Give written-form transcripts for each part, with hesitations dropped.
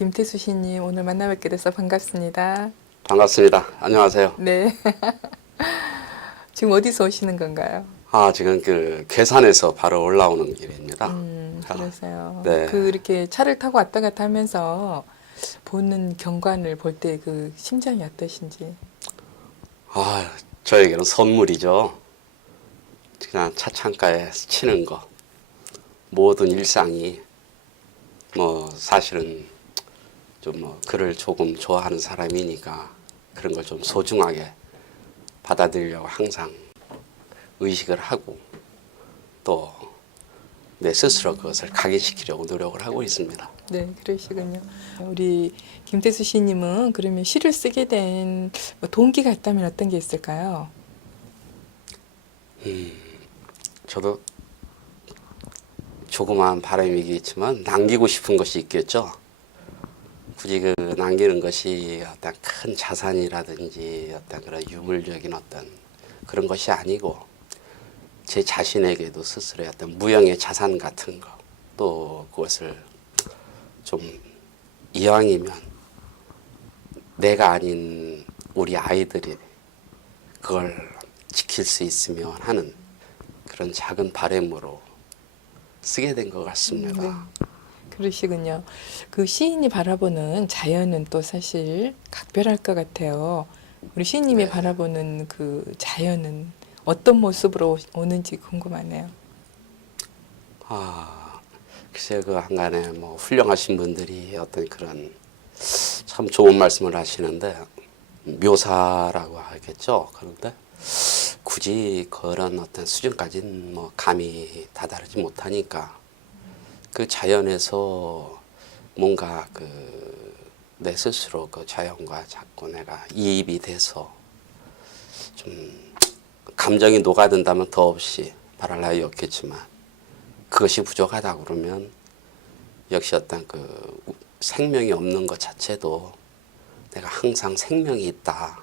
김태수 시인님 오늘 만나 뵙게 돼서 반갑습니다. 반갑습니다. 안녕하세요. 네. 지금 어디서 오시는 건가요? 지금 그 괴산에서 바로 올라오는 길입니다. 그러세요. 네. 이렇게 차를 타고 왔다 갔다 하면서 보는 경관을 볼 때 그 심정이 어떠신지. 저에게는 선물이죠. 그냥 차 창가에 스치는 거. 모든 일상이 사실은 좀 글을 조금 좋아하는 사람이니까 그런 걸 좀 소중하게 받아들이려고 항상 의식을 하고 또 내 스스로 그것을 각인시키려고 노력을 하고 있습니다. 네, 그러시군요. 우리 김태수 시인님은 그러면 시를 쓰게 된 동기가 있다면 어떤 게 있을까요? 저도 조그마한 바람이겠지만 남기고 싶은 것이 있겠죠. 굳이 그 남기는 것이 어떤 큰 자산이라든지 어떤 그런 유물적인 어떤 그런 것이 아니고 제 자신에게도 스스로의 어떤 무형의 자산 같은 거, 또 그것을 좀 이왕이면 내가 아닌 우리 아이들이 그걸 지킬 수 있으면 하는 그런 작은 바람으로 쓰게 된 것 같습니다. 네. 그러시군요. 그 시인이 바라보는 자연은 또 사실 각별할 것 같아요. 우리 시인님이 네. 바라보는 그 자연은 어떤 모습으로 오는지 궁금하네요. 글쎄요, 그 한간에 훌륭하신 분들이 어떤 그런 참 좋은 말씀을 하시는데, 묘사라고 하겠죠. 그런데 굳이 그런 어떤 수준까지는 감이 다다르지 못하니까 그 자연에서 뭔가 내 스스로 그 자연과 자꾸 내가 이입이 돼서 좀 감정이 녹아든다면 더없이 바랄 나위 없겠지만 그것이 부족하다 그러면 역시 어떤 그 생명이 없는 것 자체도 내가 항상 생명이 있다.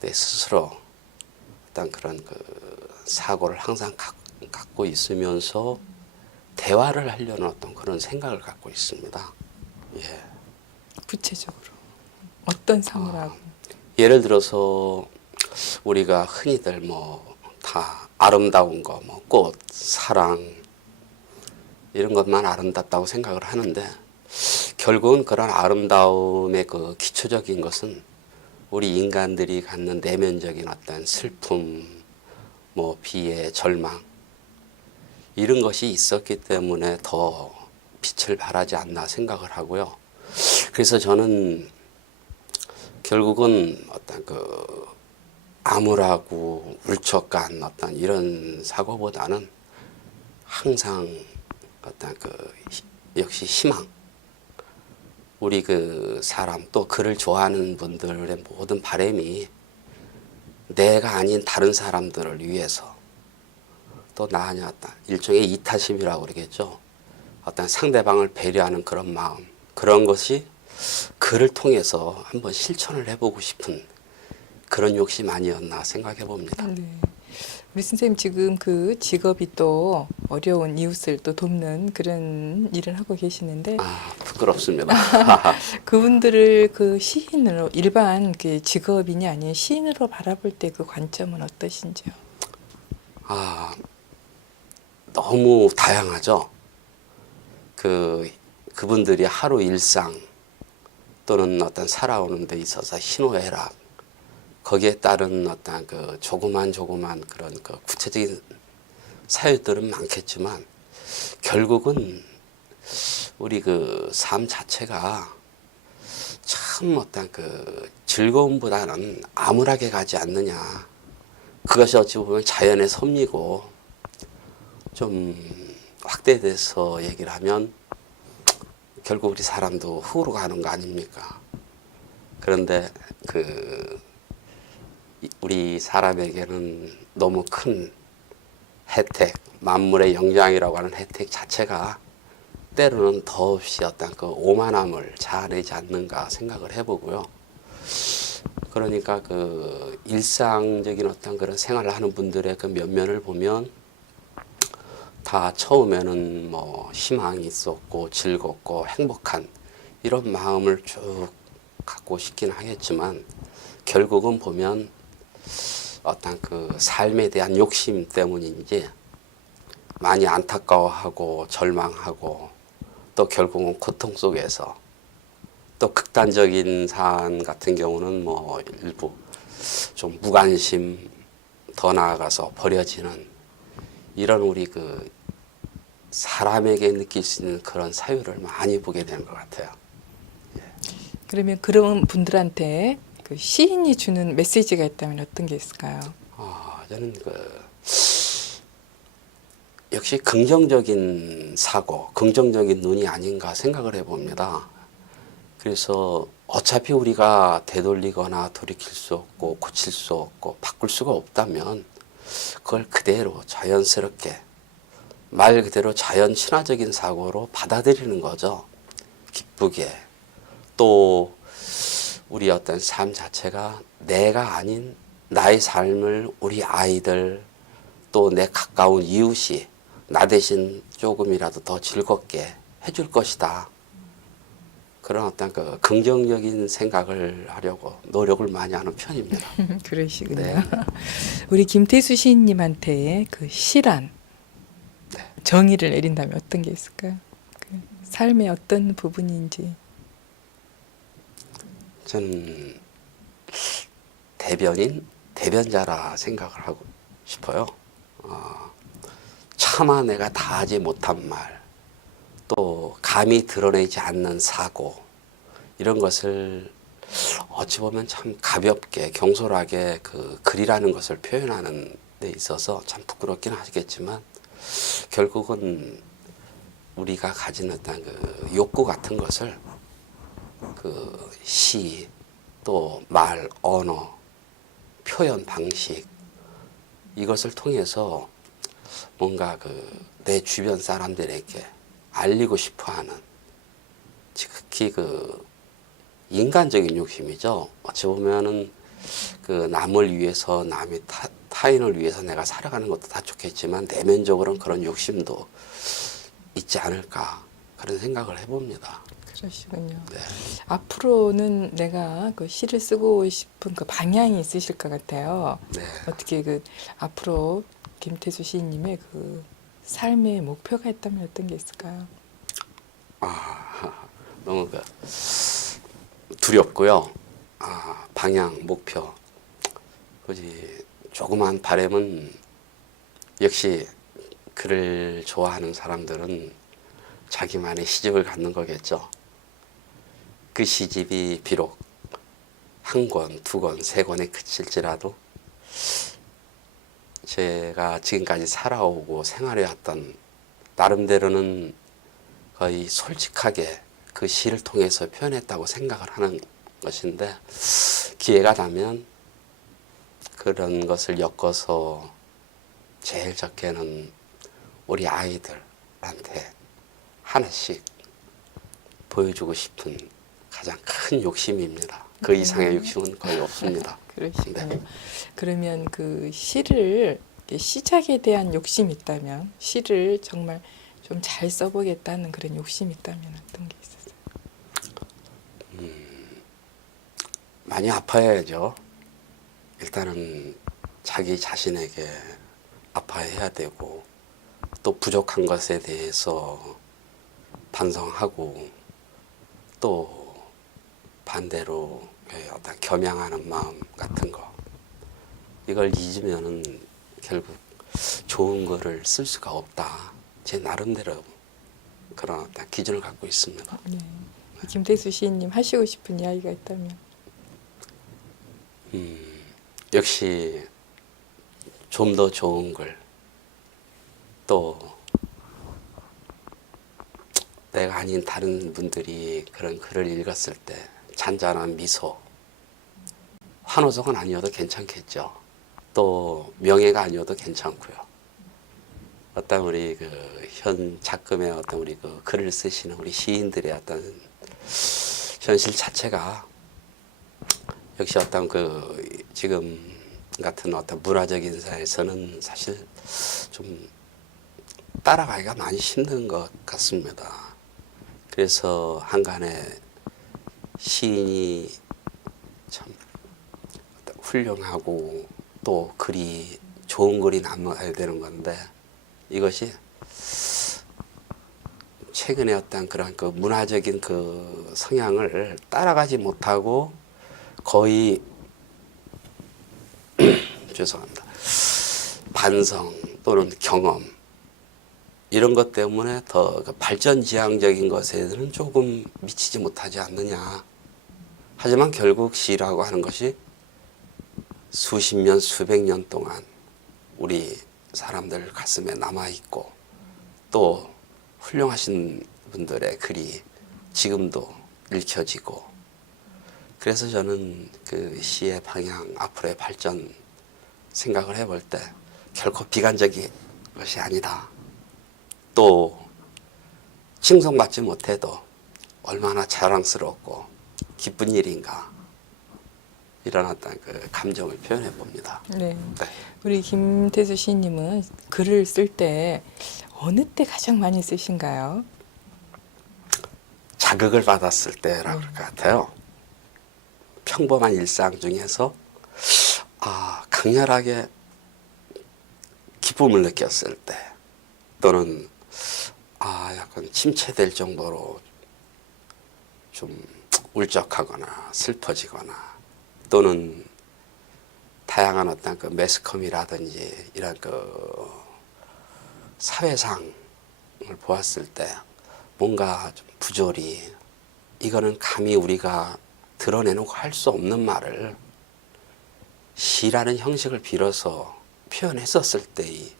내 스스로 어떤 그런 그 사고를 항상 갖고 있으면서 대화를 하려는 어떤 그런 생각을 갖고 있습니다. 예. 구체적으로 어떤 사물하고. 예를 들어서 우리가 흔히들 다 아름다운 거, 꽃, 사랑 이런 것만 아름답다고 생각을 하는데 결국은 그런 아름다움의 그 기초적인 것은 우리 인간들이 갖는 내면적인 어떤 슬픔, 비애, 절망 이런 것이 있었기 때문에 더 빛을 발하지 않나 생각을 하고요. 그래서 저는 결국은 어떤 그 암울하고 울적한 어떤 이런 사고보다는 항상 어떤 역시 희망, 우리 그 사람 또 글을 좋아하는 분들의 모든 바람이 내가 아닌 다른 사람들을 위해서 또 나아냐 어떤 일종의 이타심이라고 그러겠죠. 어떤 상대방을 배려하는 그런 마음, 그런 것이 글을 통해서 한번 실천을 해보고 싶은 그런 욕심 아니었나 생각해 봅니다. 네. 우리 선생님 지금 그 직업이 또 어려운 이웃을 또 돕는 그런 일을 하고 계시는데 부끄럽습니다. 그분들을 그 시인으로 일반 그 직업인이 아닌 시인으로 바라볼 때 그 관점은 어떠신지요? 너무 다양하죠. 그분들이 하루 일상 또는 어떤 살아오는 데 있어서 희노애락 거기에 따른 어떤 그 조그만 그런 그 구체적인 사유들은 많겠지만 결국은 우리 그 삶 자체가 참 어떤 그 즐거움보다는 암울하게 가지 않느냐. 그것이 어찌 보면 자연의 섭리고 좀 확대돼서 얘기를 하면 결국 우리 사람도 흙으로 가는 거 아닙니까? 그런데 우리 사람에게는 너무 큰 혜택, 만물의 영장이라고 하는 혜택 자체가 때로는 더없이 어떤 그 오만함을 자아내지 않는가 생각을 해보고요. 그러니까 그 일상적인 어떤 그런 생활을 하는 분들의 그 면면을 보면 다 처음에는 희망이 있었고 즐겁고 행복한 이런 마음을 쭉 갖고 싶긴 하겠지만 결국은 보면 어떤 그 삶에 대한 욕심 때문인지 많이 안타까워하고 절망하고 또 결국은 고통 속에서 또 극단적인 사안 같은 경우는 뭐 일부 좀 무관심 더 나아가서 버려지는 이런 우리 그 사람에게 느낄 수 있는 그런 사유를 많이 보게 되는 것 같아요. 그러면 그런 분들한테 그 시인이 주는 메시지가 있다면 어떤 게 있을까요? 저는 역시 긍정적인 사고, 긍정적인 눈이 아닌가 생각을 해봅니다. 그래서 어차피 우리가 되돌리거나 돌이킬 수 없고 고칠 수 없고 바꿀 수가 없다면 그걸 그대로 자연스럽게 말 그대로 자연 친화적인 사고로 받아들이는 거죠. 기쁘게. 또 우리 어떤 삶 자체가 내가 아닌 나의 삶을 우리 아이들 또 내 가까운 이웃이 나 대신 조금이라도 더 즐겁게 해줄 것이다. 그런 어떤 그 긍정적인 생각을 하려고 노력을 많이 하는 편입니다. 그러시군요. 네. 우리 김태수 시인님한테 그 시란 네. 정의를 내린다면 어떤 게 있을까요? 그 삶의 어떤 부분인지. 저는 대변자라 생각을 하고 싶어요. 차마 내가 다 하지 못한 말, 또 감히 드러내지 않는 사고, 이런 것을 어찌 보면 참 가볍게 경솔하게 그 글이라는 것을 표현하는 데 있어서 참 부끄럽긴 하겠지만 결국은 우리가 가진 어떤 그 욕구 같은 것을 그 시, 또 말, 언어, 표현 방식 이것을 통해서 뭔가 그 내 주변 사람들에게 알리고 싶어하는 지극히 그 인간적인 욕심이죠. 어찌 보면은 그 남을 위해서 남이 타인을 위해서 내가 살아가는 것도 다 좋겠지만 내면적으로는 그런 욕심도 있지 않을까 그런 생각을 해봅니다. 그러시군요. 네. 앞으로는 내가 그 시를 쓰고 싶은 그 방향이 있으실 것 같아요. 네. 어떻게 그 앞으로 김태수 시인님의 그 삶의 목표가 있다면 어떤 게 있을까요? 너무 그 두렵고요. 방향, 목표. 그지 조그만 바람은 역시 글을 좋아하는 사람들은 자기만의 시집을 갖는 거겠죠. 그 시집이 비록 한 권, 두 권, 세 권에 그칠지라도 제가 지금까지 살아오고 생활해왔던 나름대로는 거의 솔직하게 그 시를 통해서 표현했다고 생각을 하는 것인데 기회가 나면 그런 것을 엮어서 제일 적게는 우리 아이들한테 하나씩 보여주고 싶은 가장 큰 욕심입니다. 그 이상의 욕심은 거의 없습니다. 그러시군요. 네. 그러면 그 시를 시작에 대한 욕심이 있다면 시를 정말 좀 잘 써보겠다는 그런 욕심이 있다면 어떤 게 있었어요? 많이 아파야죠. 일단은 자기 자신에게 아파해야 되고 또 부족한 것에 대해서 반성하고 또 반대로 어떤 겸양하는 마음 같은 거 이걸 잊으면은 결국 좋은 거를 쓸 수가 없다. 제 나름대로 그런 어떤 기준을 갖고 있습니다. 네. 김태수 시인님 하시고 싶은 이야기가 있다면? 역시 좀 더 좋은 글, 또 내가 아닌 다른 분들이 그런 글을 읽었을 때 잔잔한 미소, 환호성은 아니어도 괜찮겠죠. 또 명예가 아니어도 괜찮고요. 어떤 우리 그 현 작금의 어떤 우리 그 글을 쓰시는 우리 시인들의 어떤 현실 자체가 역시 어떤 그 지금 같은 어떤 문화적인 사회에서는 사실 좀 따라가기가 많이 힘든 것 같습니다. 그래서 한간에 시인이 참 훌륭하고 또 글이 좋은 글이 남아야 되는 건데 이것이 최근에 어떤 그런 그 문화적인 그 성향을 따라가지 못하고 거의 죄송합니다. 반성 또는 경험 이런 것 때문에 더 발전지향적인 것에는 조금 미치지 못하지 않느냐. 하지만 결국 시라고 하는 것이 수십 년, 수백 년 동안 우리 사람들 가슴에 남아있고 또 훌륭하신 분들의 글이 지금도 읽혀지고 그래서 저는 그 시의 방향, 앞으로의 발전 생각을 해볼 때 결코 비관적인 것이 아니다. 또 칭송받지 못해도 얼마나 자랑스럽고 기쁜 일인가 이런 어떤 그 감정을 표현해 봅니다. 네. 네. 우리 김태수 시인님은 글을 쓸 때 어느 때 가장 많이 쓰신가요? 자극을 받았을 때라고 할 것 같아요. 평범한 일상 중에서 강렬하게 기쁨을 느꼈을 때 또는 약간 침체될 정도로 좀 울적하거나 슬퍼지거나 또는 다양한 어떤 그 매스컴이라든지 이런 그 사회상을 보았을 때 뭔가 좀 부조리 이거는 감히 우리가 드러내놓고 할 수 없는 말을 시라는 형식을 빌어서 표현했었을 때의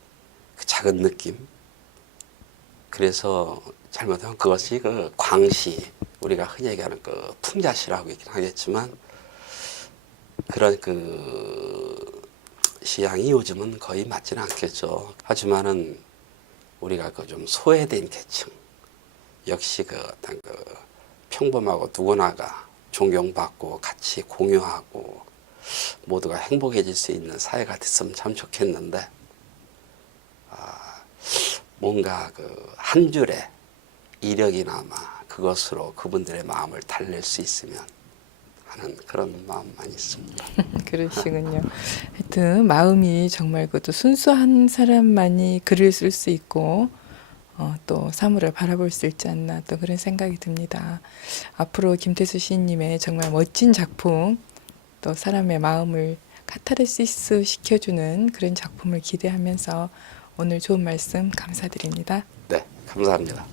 그 작은 느낌 그래서 잘못하면 그것이 그 광시 우리가 흔히 얘기하는 그 풍자시라고 얘기는 하겠지만 그런 그 시향이 요즘은 거의 맞지는 않겠죠. 하지만은 우리가 그 좀 소외된 계층 역시 그 어떤 그 평범하고 누구나가 존경받고 같이 공유하고 모두가 행복해질 수 있는 사회가 됐으면 참 좋겠는데 뭔가 그 한 줄의 이력이나마 그것으로 그분들의 마음을 달랠 수 있으면 하는 그런 마음만 있습니다. 그러시군요. 하여튼 마음이 정말 그것도 순수한 사람만이 글을 쓸 수 있고 또 사물을 바라볼 수 있지 않나 또 그런 생각이 듭니다. 앞으로 김태수 시인님의 정말 멋진 작품 또 사람의 마음을 카타르시스 시켜주는 그런 작품을 기대하면서 오늘 좋은 말씀 감사드립니다. 네, 감사합니다.